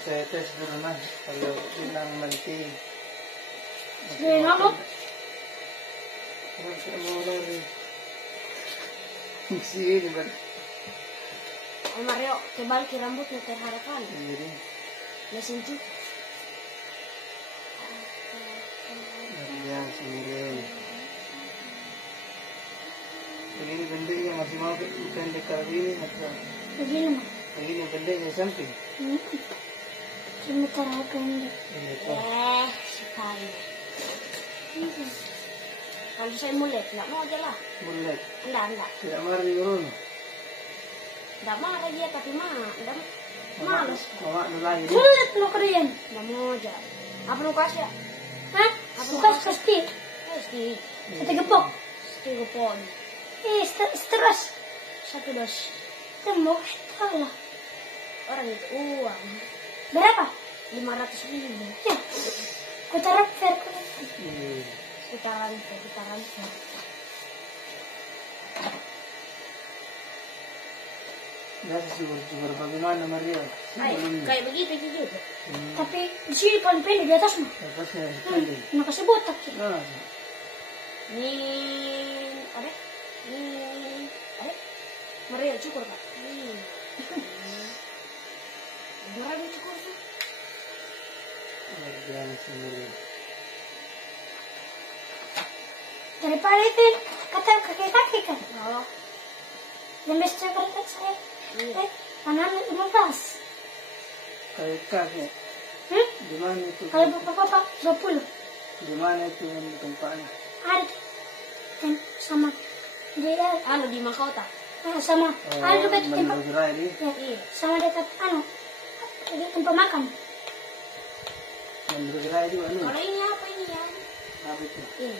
Saya tes dulu mas, kalau bilang nanti. Dari apa? Kalau saya mau lari. Sini bar. Oh Mario, kebalik ke rambutnya terharapan. Jadi. Mesin cuci. Ya sendiri. Begini pendeknya masih mau pendek kali ini atau? Begini mah. Begini pendeknya samping. Cuma terlalu pendek. Sekali. Kalau saya mulet, nggak mau aja lah. Bulat. Enggak. Tidak marah di Bruno. Nggak marah dia, tapi enggak malas. Mama lagi. Sulit lo keren. Nggak mau aja. Apa lo kasih? Hah? Bukan pasti. Pasti. Kita gepok. Stres. 1 dos. Tembok salah. Orang itu uang. Berapa? 500.000. Ya. Putaran fair. Putaran fair. Biasa sumber bagaimana Maria? Kayak begitu juga. Tapi di sini paling pendek di atas mah. Atasnya pendek. Makasih botak sih. Nah. Ada? Maria cukur Pak. Berani cukur sih. Jangan sendiri. Daripada itu kata kaki kan. Oh. Yang biasa kertas saya. Tangan 15. Kaki. Di mana itu? Kalau bapak 20. Di mana itu tempatnya? Ada. Dan sama dia di Makota. Sama ada juga di tempat. Ya, sama dekat di tempat makan. Menurut gerai itu Kalau ini apa ini ya? Apa itu? Ini.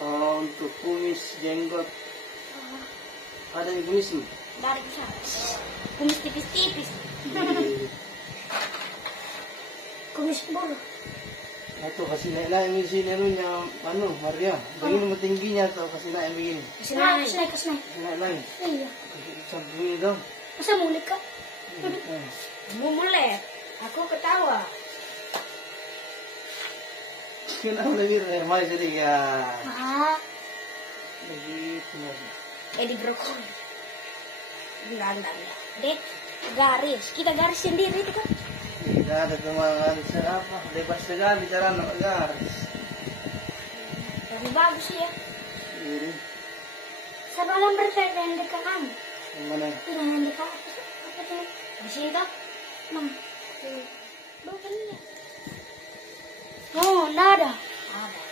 Oh, untuk kumis jenggot. Ada yang kumis nih? Dari besar. Kumis tipis-tipis. Kumis bulu. Atau kasih naik di sini anunya, Maria. Begini mau tingginya atau kasih naik begini? Kasih naik. Kasih naik lagi. Iya. Sampai ini dong. Masa mulut kak? Mau mulet. Aku ketawa. Kenapa lebih ramai sedikit ya? Begitu. Di brokoli. Enggak. Dek, garis. Kita garis sendiri itu kan? Tidak ada teman apa? Lebar sekali cara nak garis. Tapi bagus ya. Ini. Siapa nomor saya yang dekat kami? Yang mana? Yang dekat apa tuh? Di sini toh? Bukan ya. Oh, enggak ada. Ada.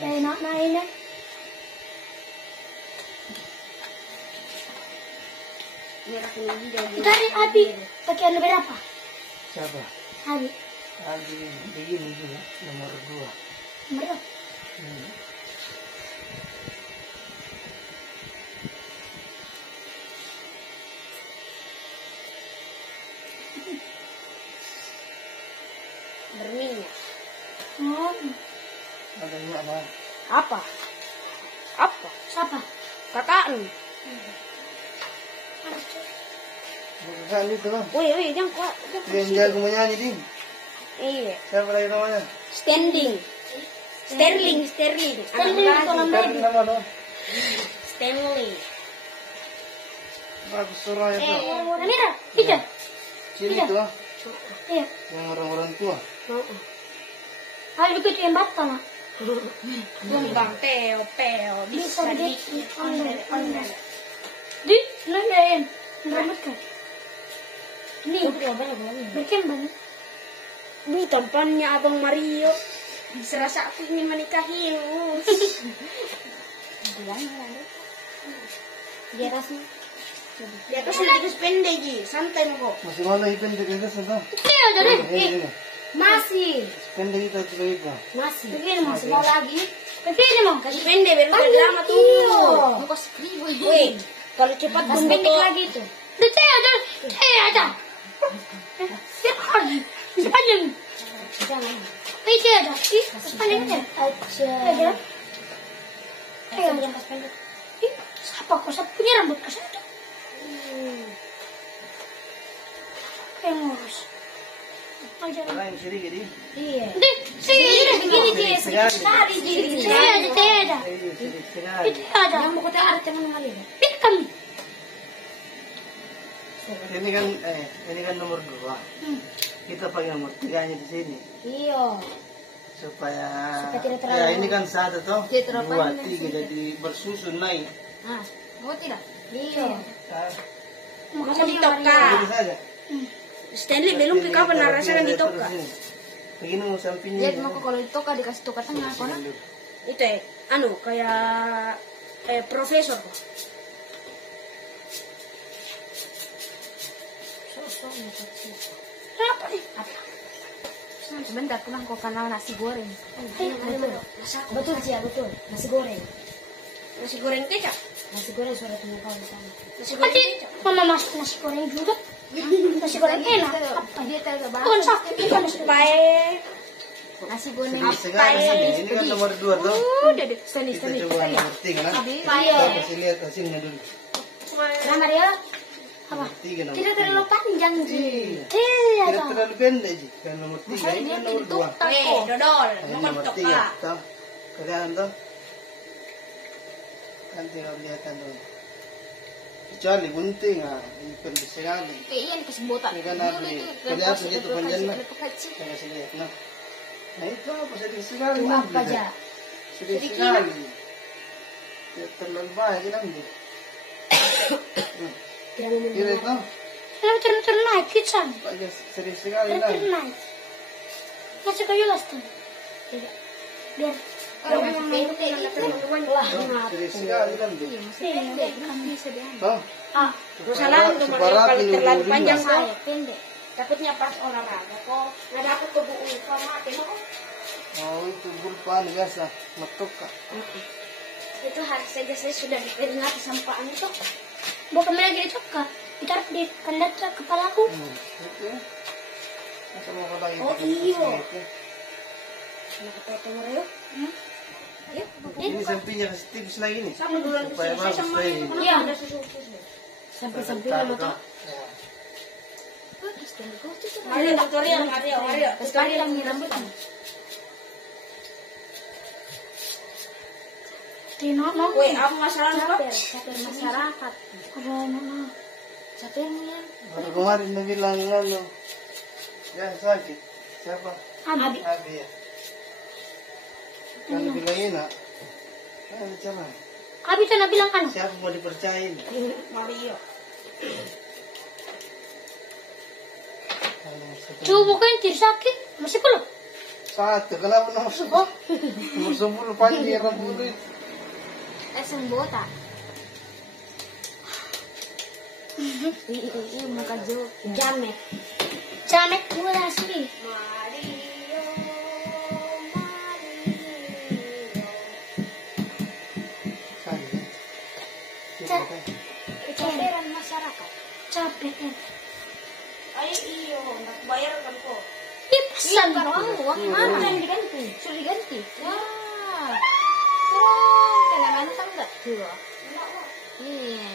Enak mainnya. Dari Abi, pakaian berapa? Siapa? Abi. Abi begini juga, nomor 2. Nomor 2? Berminyak. Ada minyak apa? Siapa? Kakakmu. Bukan itu bang. Wih, jangan kuat. Yang jago menyanyi Dim. Iya. Siapa lagi namanya? Sterling. Sterling nama lo. Stanley. Bagus suaranya tuh. Amira, kita. Sini tuh. Iya. Yang orang tua. Hal juga itu yang batal. Bang, peo. Bisa dikit. Di, nanyain. Rambut kan? Ini. Berkembang. Ini tampannya Abang Mario. Serasa aku ingin menikahi. Di atas lagi pendek, santai kok. Masih mana pendek itu sudah? Iya, jadi. Masih. Pendek itu juga. Masih. Begini masih mau lagi. Begini mau. Kasih pendek biar lebih lama tuh. Mau kasih kribo. Wih, kalau cepat kasih pendek lagi tuh. Ada. Sepanjang. Jangan. Itu ada. Sepanjang aja. Aja. Ayo, pas pendek. Siapa kok punya rambut kasar? Ajar. Lain sedikit ini. Iya. Gini. Tidak. Sedikit sekali. Tidak ada. Yang mau kata ada teman kali. Tidak kami. Ini kan nomor 2. Kita pakai nomor 3-nya di sini. Iya. Supaya tidak terlalu. ya ini kan 1 toh. 2, Tidak 3 jadi bersusun naik. Ah, mau tidak? Iya. Maka ditoka. Begini saja. Stanley belum kapan rasakan ditoka. Begini mau sampingnya. Lihat mau kalau ditoka dikasih toka tengah kono. Itu kayak profesor. Apa nih? Sebentar, kemang kau kenal nasi goreng. Betul sih, betul. Nasi goreng. Nasi goreng kecap. Nasi goreng sudah tunggu kau di sana. Nasi goreng kecap. Mama masak nasi goreng juga. Nasi goreng enak. Apa? Dia tak Bukan sakit, bukan nasi goreng. pae. Nasi goreng Sekali ini kan nomor 2 toh. Udah deh, Kita seni. coba nomor 3 kan. Pae. Kita kasih lihat hasilnya dulu. Nah, Maria. Apa? Nomor 3 nomor Tidak terlalu panjang sih. Iya. Iya, Tidak terlalu pendek sih. Kan nomor 3 ini kan nomor 2. Dodol, Ini nomor nomor toka. 3 toh. Kelihatan toh. Kan tinggal kelihatan tuh. Kecuali gunting ini pendek sekali. Iya dikasih botak. Ini kan ada nih. Kelihatan gitu panjangnya. Saya kasih lihat nah. Nah itu apa sedikit sekali Itu nah, apa gitu. aja? Sedikit sekali. Ya terlalu banyak kan gitu. Kira itu Kenapa turun naik kitchen? pakai sedikit sekali lah. Turun naik. Masih kayu las tuh. Tidak. Biar. Sedikit sekali kan gitu. Toh. Ah, Kesalahan tuh Mario Separat kalau ini terlalu umurnya. panjang tuh. saya pendek. Takutnya pas olahraga kok nggak dapet ke buku sama kok. Oh itu bulpan biasa matoka. Itu hari saja saya sudah diperingati sampaan itu. Bukan lagi dicokak. Ditaruh di kandat kepalaku. Itu. Masa mau kau lagi Oh, pakai iyo. segitu? Nah, kita Mario. Ayo, Ini sampingnya kasih tipis lagi nih. sama duluan Supaya kesini. Saya bagus sama lagi. Mario Iya. ada susu. Samping-sampingnya Taruh, mata. ya. Mario tutorial Mario. Sekali yang rambut. Tino, no. Weh, apa masalahnya kok? Caper masyarakat. Ada no. Capernya. Baru kemarin dia bilang lalu. Ya sakit. Siapa? Abi. Abi ya. Kan bilang enak. Coba. Abi tuh bilang kan. Siapa mau dipercayain? Mario. Coba bukan tir sakit. Masih belum. 1, kenapa nomor 10? Nomor 10 panjang rambut. Eseng botak. Iya muka jauh. Jamet. Jamet murah sih. Mario. Kecaperan masyarakat. Capek. Ayo iyo, nggak bayar kan kok. Ini pesan Iya, uang mana yang diganti? Sudah diganti. Wah. Kenangan kan enggak tuh. Iya.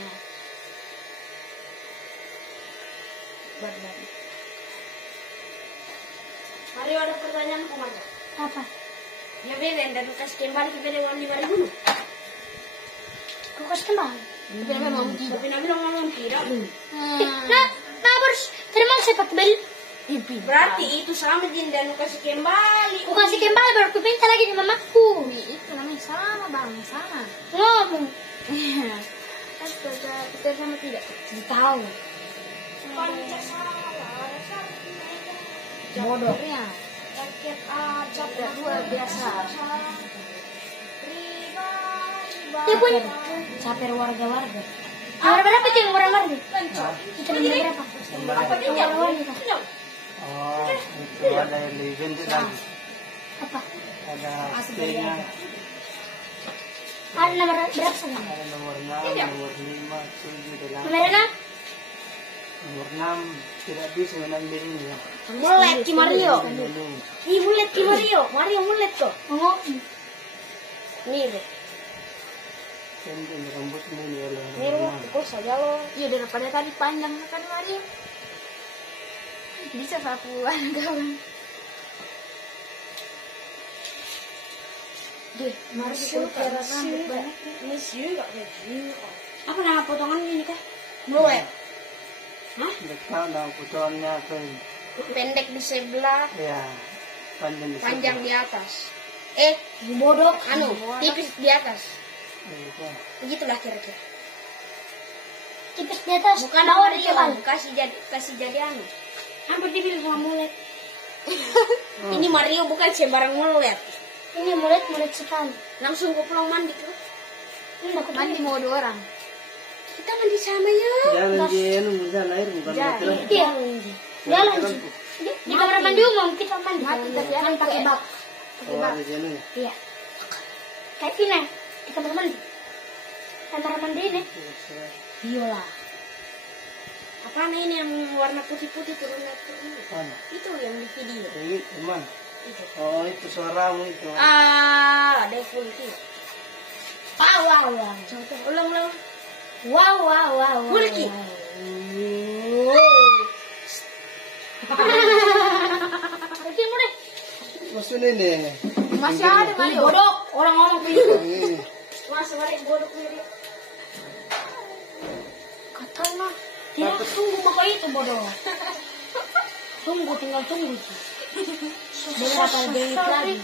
Benar. Mario ada pertanyaan kemana? apa? Ya belen dan kasih kembali ke belen uang 5.000. Kau kasih kembali. Tapi nabi mau tidak. Tapi nabi ngomong tidak. Nah harus terima sepak bel. Berarti itu sama Jin dan kasih kembali. Kau kasih kembali baru aku minta lagi sama mamaku. Itu namanya sama bang, sama. Ngomong. Astaga, kita sama tidak. Tahu. Bodoh. Rakyat acap luar biasa. Ya punya. Caper warga-warga. Nomor berapa tuh yang warga-warga? Itu nomor berapa? Apa dia? Warga-warga. Oh, itu ada yang lebih lagi. Apa? Ada setengah, Ada nomor berapa sana? ada nomor 6, nomor 5, 7, 8. Nomor 6? Nomor 6 tidak bisa menambil ini ya. Mulet Ki Mario. Belum. Ih, mulet Ki Mario. Mario mulet kok. Ngomong. Nih, deh. Pendek rambutnya ini oleh Nih, lo kok saja lo. Iya, daripada tadi panjang kan Mario. Bisa sapuan kawan. Deh, Marsiu kira rambut banyak. Marsiu enggak begini kok. Apa nama potongan ini kah? Mulai. Hah? Dekat dalam potongannya kan. Pendek di sebelah, Ya, panjang di panjang di atas. Bodoh. Tipis di atas. sebelah. Begitulah kira-kira. Tipis di atas. Bukan bawah Mario, depan. kasih jadi anu. Hampir dibilang sama mulut. Ini Mario bukan sembarang mulut. Ini mulut sekali. Langsung ke pulang mandi tuh. Ini aku Mandi mau 2 orang. Kita mandi sama yuk. Jangan dia bisa air bukan Jadi. mati Iya. Jalan lampu. sih. Di kamar mandi umum kita mandi. Mati, tapi kan aku pakai enak. bak. Oh, ada sini. Iya. Kayak Vina di kamar mandi. Kamar mandi ini. Biola. Apa ini yang warna putih-putih turun itu? Mana? Itu yang di video. Ini teman. Itu. Oh, itu suaramu itu. Ada full itu. Wow. Ulang. Wow. Mulki. Oke, mulai. Maksudnya nih. Masih ada Ini Mario. bodoh. Orang ngomong begitu. Ini. Masih balik bodoh sendiri. Katanya tidak tunggu bapak itu bodoh. Tinggal tunggu. Berapa menit lagi?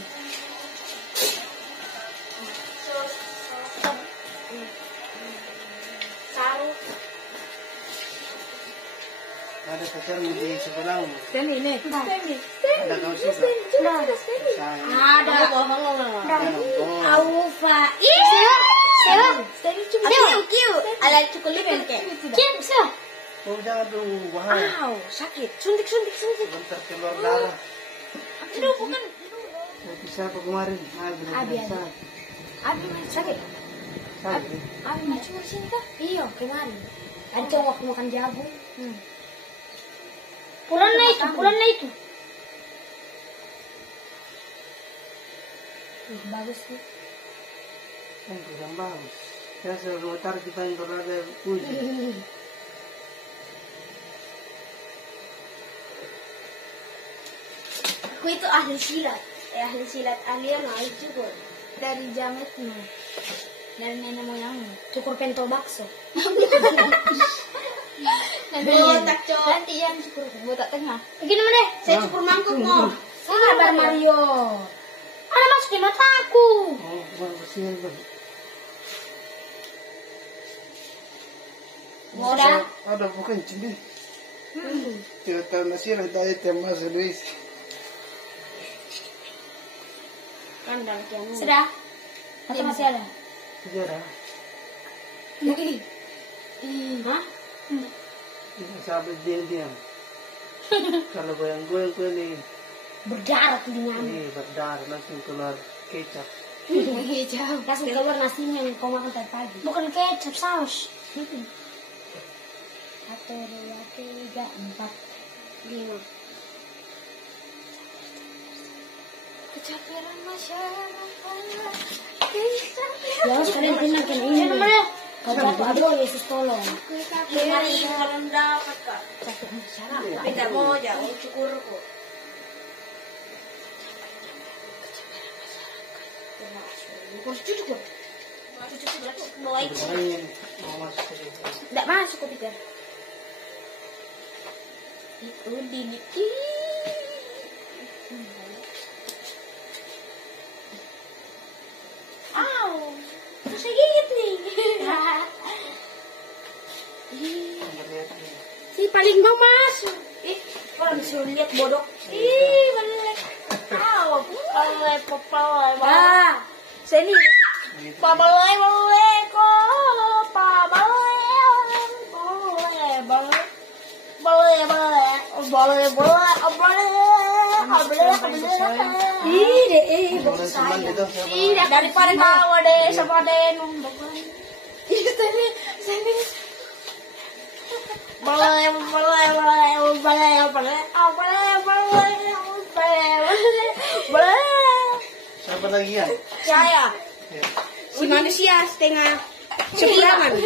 Saru. Ada pacar di sebelahmu. Dan ini. Ada kau sih. Sayang. Ada. Oh. Aufa. Kiu. Ada cukup kan kek. Bisa. Oh, jangan dulu bahaya. Au, sakit. Suntik. Bentar keluar darah. Aduh, bukan. Oh, bisa apa kemarin? Abi. Aduh, sakit. Sakit. Aduh, cuma sini kah? Iya, kemarin. Ada cowok makan jagung. Hmm. Pulangnya itu. Bagus sih. Kan kurang bagus. Saya selalu taruh kita yang berada uji. Aku itu ahli silat. Ahli yang ahli cukur. Dari jametmu. Dari nenek moyangmu. Cukur pentol bakso. Botak cowok. Gantian cukur botak tengah. Begini mana deh? Saya cukur mangkuk mau. Sabar Mario. Ada masuk di mataku. Oh, bersih bang. Sudah. Ada bukan cindi. Tidak tahu nasi ada itu mas Luis. Kandang kiamu. Sudah. Atau masih ada? Sejarah. Ini. Hah? Ini sahabat diam. Kalau goyang-goyang ini Berdarah telingamu. ini berdarah langsung keluar kecap. Hijau. Langsung keluar nasinya yang kau makan tadi pagi. Bukan kecap, saus. 1, 2, 3, 4, 5. Kecapean masyarakat. Ya, sekalian tindakan ini. Kau jatuh, aduh Yesus tolong. Kecapean kalau dapat kak. Sakit masyarakat. Tidak mau jauh cukurku. Cukup. Bawa itu. Sebenarnya mau masuk ke situ. Tidak masuk ke pikir. Itu didiki. Masih gigit nih. Melihat ini. Si paling mau masuk. Orang disuruh lihat bodoh. Melek. Papalai. Sini. Papalai. Teman itu siapa? Daripada kau deh sama deh numbang. Sini. Boleh. Siapa lagi ya? Saya Ya. si manusia setengah sebulan.